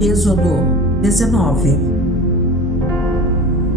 Êxodo 19.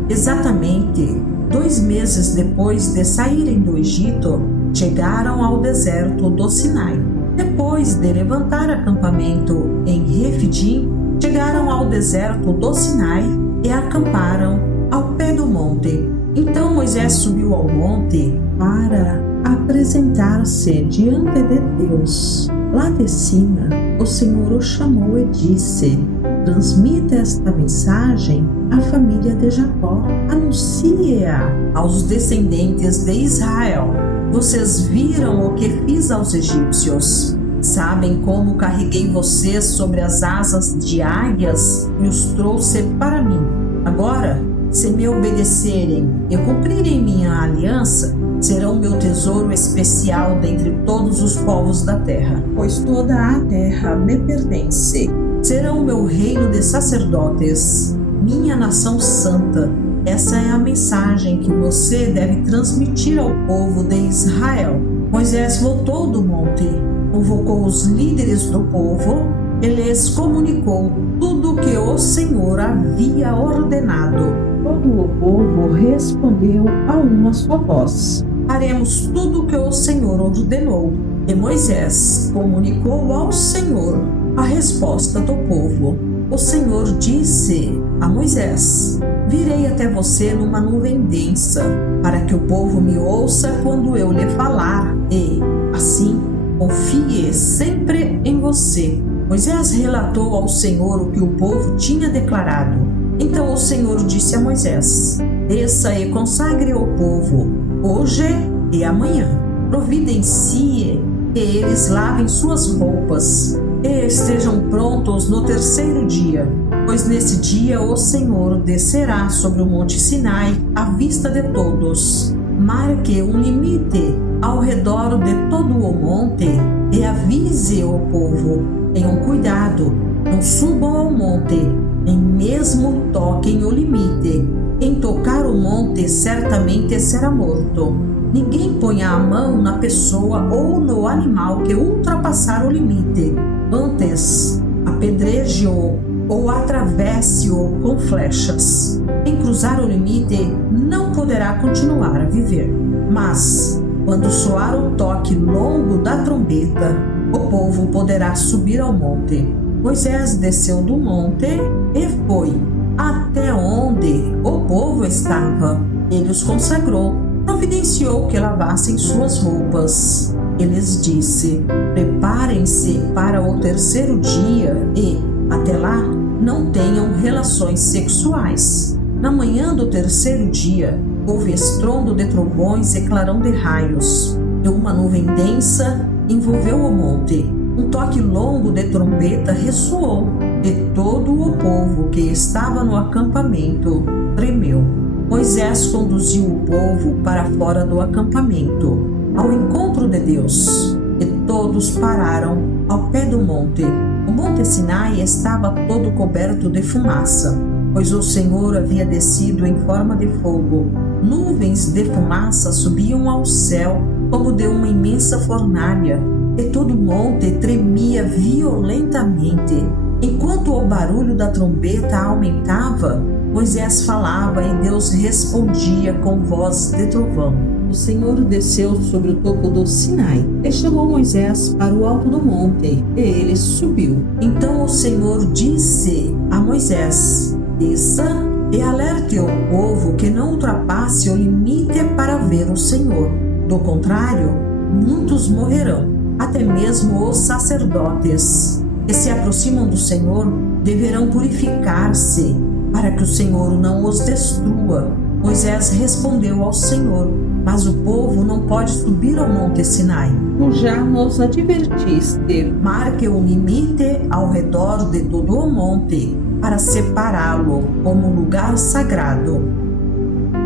Exatamente 2 meses depois de saírem do Egito, chegaram ao deserto do Sinai. Depois de levantar acampamento em Refidim, chegaram ao deserto do Sinai e acamparam ao pé do monte. Então Moisés subiu ao monte para apresentar-se diante de Deus. Lá de cima, o Senhor o chamou e disse: transmita esta mensagem à família de Jacó. Anuncie-a aos descendentes de Israel. Vocês viram o que fiz aos egípcios. Sabem como carreguei vocês sobre as asas de águias e os trouxe para mim. Agora, se me obedecerem e cumprirem minha aliança, serão meu tesouro especial dentre todos os povos da terra, pois toda a terra me pertence. Serão meu reino de sacerdotes, minha nação santa. Essa é a mensagem que você deve transmitir ao povo de Israel. Moisés voltou do monte, convocou os líderes do povo e lhes comunicou tudo o que o Senhor havia ordenado. Todo o povo respondeu a uma só voz: faremos tudo o que o Senhor ordenou. E Moisés comunicou ao Senhor a resposta do povo. O Senhor disse a Moisés: virei até você numa nuvem densa, para que o povo me ouça quando eu lhe falar, e, assim, confie sempre em você. Moisés relatou ao Senhor o que o povo tinha declarado. Então o Senhor disse a Moisés: desça e consagre o povo, hoje e amanhã. Providencie que eles lavem suas roupas e estejam prontos no 3º dia, pois nesse dia o Senhor descerá sobre o monte Sinai à vista de todos. Marque um limite ao redor de todo o monte e avise o povo: tenham cuidado, não subam ao monte, nem mesmo toquem o limite. Quem tocar o monte certamente será morto. Ninguém ponha a mão na pessoa ou no animal que ultrapassar o limite. Antes, apedreje-o ou atravesse-o com flechas. Quem cruzar o limite não poderá continuar a viver. Mas, quando soar o toque longo da trombeta, o povo poderá subir ao monte. Moisés desceu do monte e foi até onde o povo estava. Ele os consagrou, providenciou que lavassem suas roupas. Ele lhes disse: preparem-se para o 3º dia e, até lá, não tenham relações sexuais. Na manhã do 3º dia, houve estrondo de trovões e clarão de raios, e uma nuvem densa envolveu o monte. Um toque longo de trombeta ressoou, e todo o povo que estava no acampamento tremeu. Moisés conduziu o povo para fora do acampamento, ao encontro de Deus, e todos pararam ao pé do monte. O monte Sinai estava todo coberto de fumaça, pois o Senhor havia descido em forma de fogo. Nuvens de fumaça subiam ao céu como de uma imensa fornalha, e todo o monte tremia violentamente. Enquanto o barulho da trombeta aumentava, Moisés falava e Deus respondia com voz de trovão. O Senhor desceu sobre o topo do Sinai e chamou Moisés para o alto do monte, e ele subiu. Então o Senhor disse a Moisés: desça e alerte o povo que não ultrapasse o limite para ver o Senhor. Do contrário, muitos morrerão, até mesmo os sacerdotes que se aproximam do Senhor deverão purificar-se, para que o Senhor não os destrua. Moisés respondeu ao Senhor: mas o povo não pode subir ao monte Sinai. Tu já nos advertiste. Marque um limite ao redor de todo o monte, para separá-lo como lugar sagrado.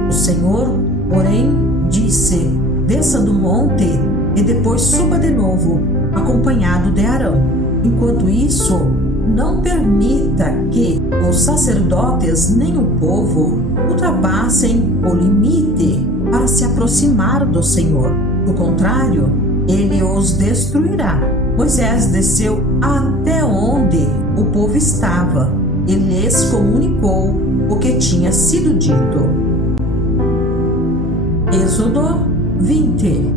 O Senhor, porém, disse: desça do monte e depois suba de novo, acompanhado de Arão. Enquanto isso, não permita que os sacerdotes nem o povo ultrapassem o limite para se aproximar do Senhor. Do contrário, ele os destruirá. Moisés desceu até onde o povo estava e lhes comunicou o que tinha sido dito. Êxodo 20.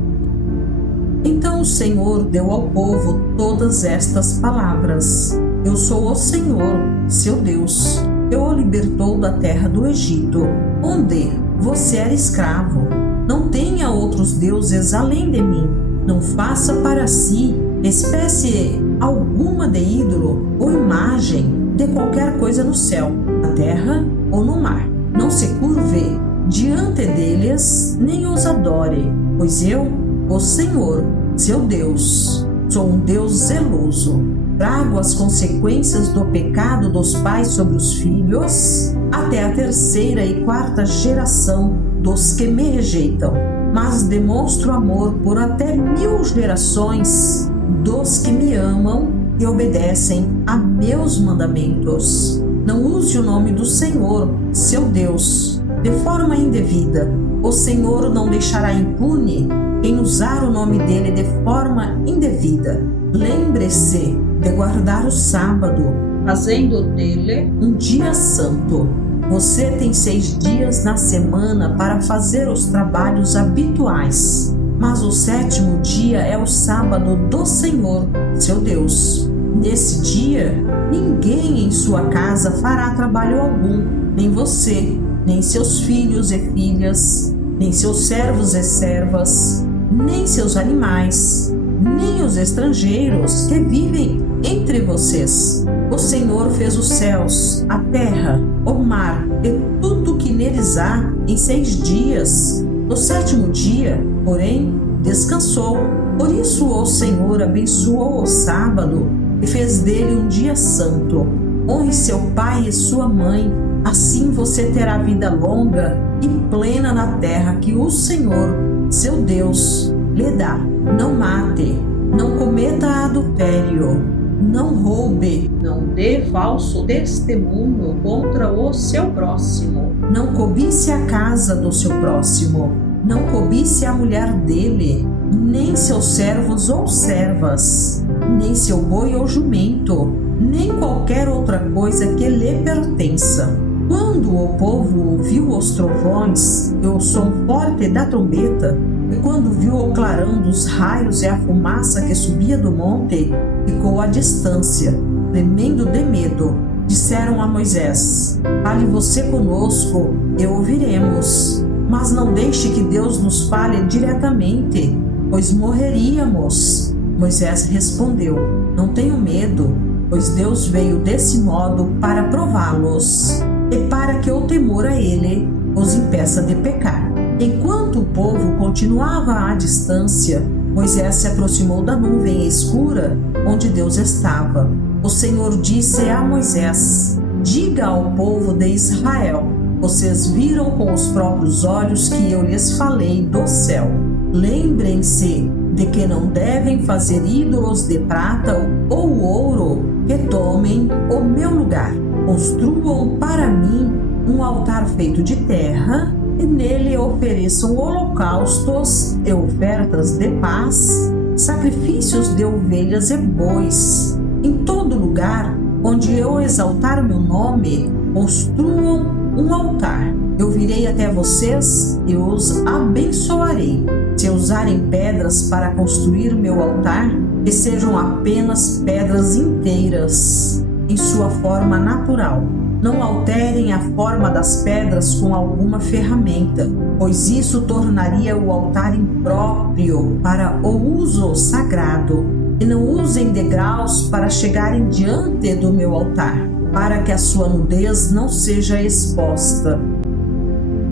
Então o Senhor deu ao povo todas estas palavras: Eu sou o Senhor, seu Deus, que o libertou da terra do Egito, onde você era escravo. Não tenha outros deuses além de mim. Não faça para si espécie alguma de ídolo ou imagem de qualquer coisa no céu, na terra ou no mar. Não se curve diante deles, nem os adore, pois eu, o Senhor, seu Deus, sou um Deus zeloso. Trago as consequências do pecado dos pais sobre os filhos, até a terceira e quarta geração dos que me rejeitam. Mas demonstro amor por até 1000 gerações dos que me amam e obedecem a meus mandamentos. Não use o nome do Senhor, seu Deus, de forma indevida. O Senhor não deixará impune quem usar o nome dele de forma indevida. Lembre-se de guardar o sábado, fazendo dele um dia santo. Você tem 6 dias na semana para fazer os trabalhos habituais, mas o 7º dia é o sábado do Senhor, seu Deus. Nesse dia, ninguém em sua casa fará trabalho algum, nem você, nem seus filhos e filhas, nem seus servos e servas, nem seus animais, nem os estrangeiros que vivem entre vocês. O Senhor fez os céus, a terra, o mar e tudo que neles há em 6 dias. No 7º dia, porém, descansou. Por isso o Senhor abençoou o sábado e fez dele um dia santo. Honre seu pai e sua mãe, assim você terá vida longa e plena na terra que o Senhor, seu Deus, lhe dá. Não mate, não cometa adultério, não roube, não dê falso testemunho contra o seu próximo, não cobice a casa do seu próximo, não cobice a mulher dele, nem seus servos ou servas, nem seu boi ou jumento, nem qualquer outra coisa que lhe pertença. Quando o povo ouviu os trovões e o som forte da trombeta, e quando viu o clarão dos raios e a fumaça que subia do monte, ficou à distância, tremendo de medo. Disseram a Moisés: Fale você conosco e ouviremos, mas não deixe que Deus nos fale diretamente, pois morreríamos. Moisés respondeu: Não tenho medo, pois Deus veio desse modo para prová-los, e para que o temor a ele os impeça de pecar. Enquanto o povo continuava à distância, Moisés se aproximou da nuvem escura onde Deus estava. O Senhor disse a Moisés: Diga ao povo de Israel: Vocês viram com os próprios olhos que eu lhes falei do céu. Lembrem-se de que não devem fazer ídolos de prata ou ouro que tomem o meu lugar. Construam para mim um altar feito de terra e nele ofereçam holocaustos e ofertas de paz, sacrifícios de ovelhas e bois. Em todo lugar onde eu exaltar meu nome, construam um altar. Eu virei até vocês e os abençoarei. Se usarem pedras para construir meu altar, que sejam apenas pedras inteiras, em sua forma natural. Não alterem a forma das pedras com alguma ferramenta, pois isso tornaria o altar impróprio para o uso sagrado. E não usem degraus para chegarem diante do meu altar, para que a sua nudez não seja exposta.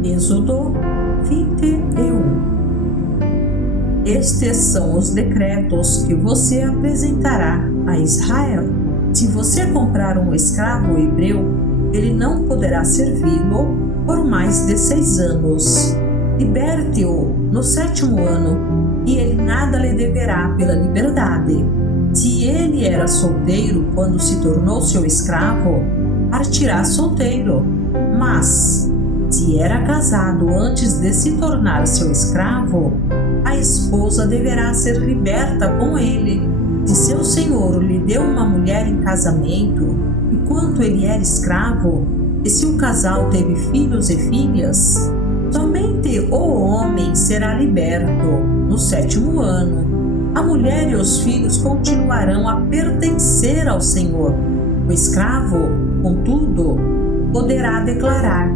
Êxodo 21. Estes são os decretos que você apresentará a Israel. Se você comprar um escravo hebreu, ele não poderá servi-lo por mais de 6 anos. Liberte-o no 7º ano, e ele nada lhe deverá pela liberdade. Se ele era solteiro quando se tornou seu escravo, partirá solteiro. Mas, se era casado antes de se tornar seu escravo, a esposa deverá ser liberta com ele, Se seu senhor lhe deu uma mulher em casamento, enquanto ele era escravo, e se o casal teve filhos e filhas, somente o homem será liberto no 7º ano. A mulher e os filhos continuarão a pertencer ao senhor. O escravo, contudo, poderá declarar: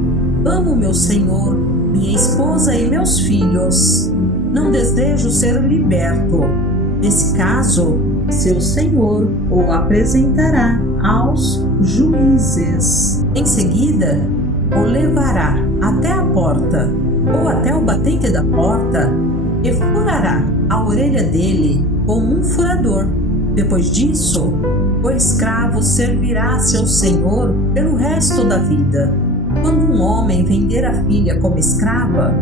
amo meu senhor, minha esposa e meus filhos. Não desejo ser liberto. Nesse caso, seu senhor o apresentará aos juízes. Em seguida, o levará até a porta ou até o batente da porta e furará a orelha dele com um furador. Depois disso, o escravo servirá a seu senhor pelo resto da vida. Quando um homem vender a filha como escrava,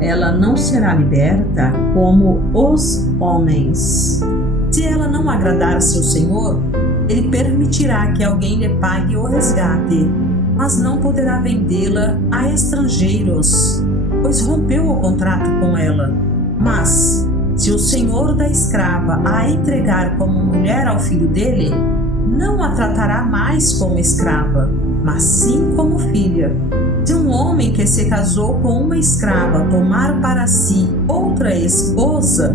ela não será liberta como os homens. Se ela não agradar a seu senhor, ele permitirá que alguém lhe pague o resgate, mas não poderá vendê-la a estrangeiros, pois rompeu o contrato com ela. Mas, se o senhor da escrava a entregar como mulher ao filho dele, não a tratará mais como escrava, mas sim como filha. Se um homem que se casou com uma escrava tomar para si outra esposa,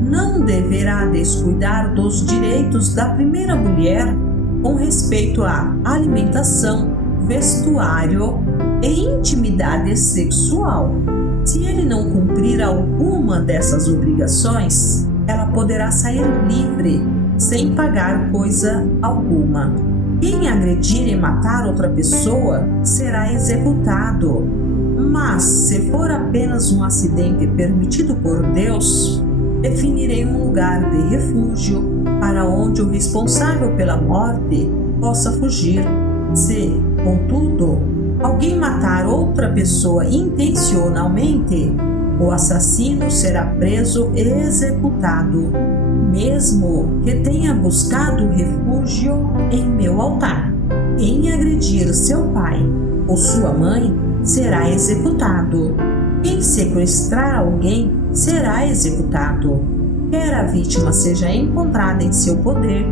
não deverá descuidar dos direitos da primeira mulher com respeito à alimentação, vestuário e intimidade sexual. Se ele não cumprir alguma dessas obrigações, ela poderá sair livre sem pagar coisa alguma. Quem agredir e matar outra pessoa será executado. Mas, se for apenas um acidente permitido por Deus, definirei um lugar de refúgio para onde o responsável pela morte possa fugir. Se, contudo, alguém matar outra pessoa intencionalmente, o assassino será preso e executado, mesmo que tenha buscado refúgio em meu altar. Quem agredir seu pai ou sua mãe será executado. Quem sequestrar alguém será executado, quer a vítima seja encontrada em seu poder,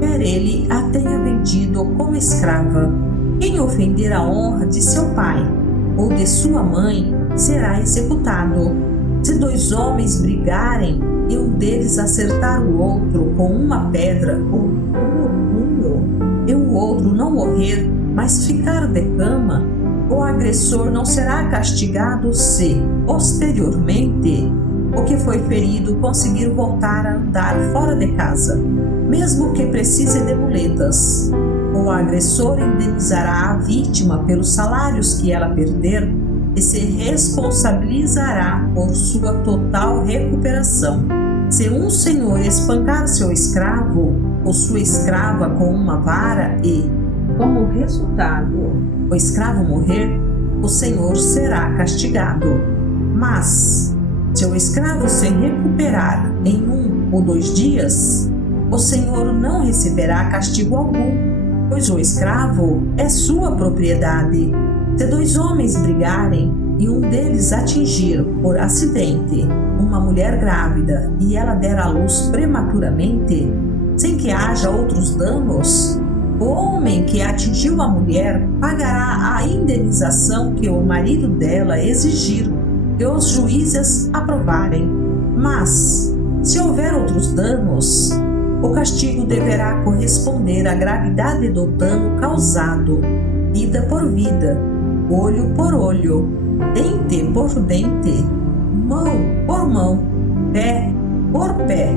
quer ele a tenha vendido como escrava. Quem ofender a honra de seu pai ou de sua mãe será executado. Se 2 homens brigarem e um deles acertar o outro com uma pedra ou um punho, e o outro não morrer, mas ficar de cama, o agressor não será castigado se, posteriormente, o que foi ferido conseguir voltar a andar fora de casa, mesmo que precise de muletas. O agressor indenizará a vítima pelos salários que ela perder e se responsabilizará por sua total recuperação. Se um senhor espancar seu escravo ou sua escrava com uma vara e, como resultado, o escravo morrer, o senhor será castigado. Mas, se o escravo se recuperar em 1 ou 2 dias, o senhor não receberá castigo algum, pois o escravo é sua propriedade. Se 2 homens brigarem e um deles atingir por acidente uma mulher grávida e ela der à luz prematuramente, sem que haja outros danos, o homem que atingiu a mulher pagará a indenização que o marido dela exigir e os juízes aprovarem. Mas, se houver outros danos, o castigo deverá corresponder à gravidade do dano causado, vida por vida, olho por olho, dente por dente, mão por mão, pé por pé,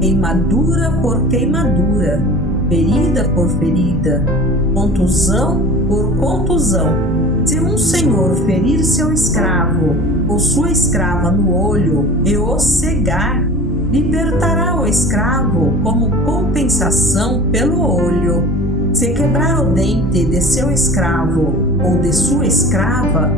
queimadura por queimadura, ferida por ferida, contusão por contusão. Se um senhor ferir seu escravo ou sua escrava no olho e o cegar, libertará o escravo como compensação pelo olho. Se quebrar o dente de seu escravo ou de sua escrava,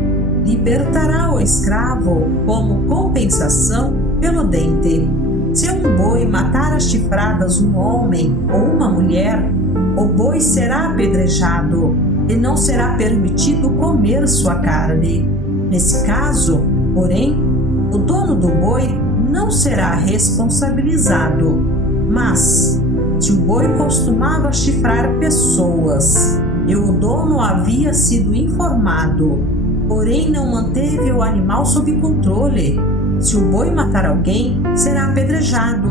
libertará o escravo como compensação pelo dente. Se um boi matar às chifradas um homem ou uma mulher, o boi será apedrejado e não será permitido comer sua carne. Nesse caso, porém, o dono do boi não será responsabilizado, mas se o boi costumava chifrar pessoas e o dono havia sido informado, porém não manteve o animal sob controle, se o boi matar alguém, será apedrejado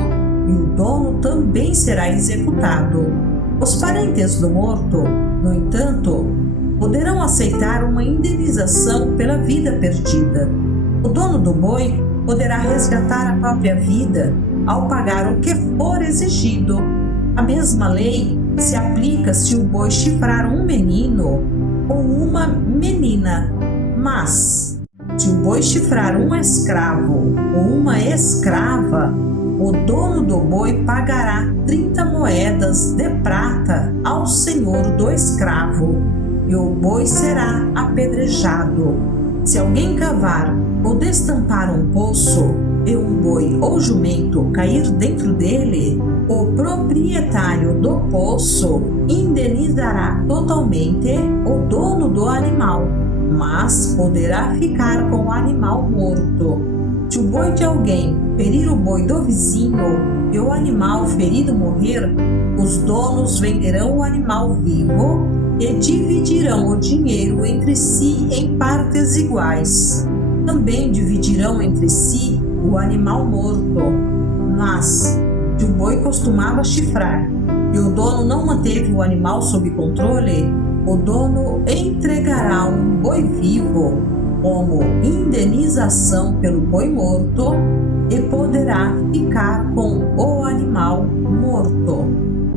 e o dono também será executado. Os parentes do morto, no entanto, poderão aceitar uma indenização pela vida perdida. O dono do boi poderá resgatar a própria vida ao pagar o que for exigido. A mesma lei se aplica se o boi chifrar um menino ou uma menina, mas se o boi chifrar um escravo ou uma escrava, o dono do boi pagará 30 moedas de prata ao senhor do escravo e o boi será apedrejado. Se alguém cavar ou destampar um poço e um boi ou jumento cair dentro dele, o proprietário do poço indenizará totalmente o dono do animal, mas poderá ficar com o animal morto. Se o boi de alguém ferir o boi do vizinho e o animal ferido morrer, os donos venderão o animal vivo e dividirão o dinheiro entre si em partes iguais. Também dividirão entre si o animal morto. Mas, se o boi costumava chifrar e o dono não manteve o animal sob controle, o dono entregará um boi vivo como indenização pelo boi morto e poderá ficar com o animal morto.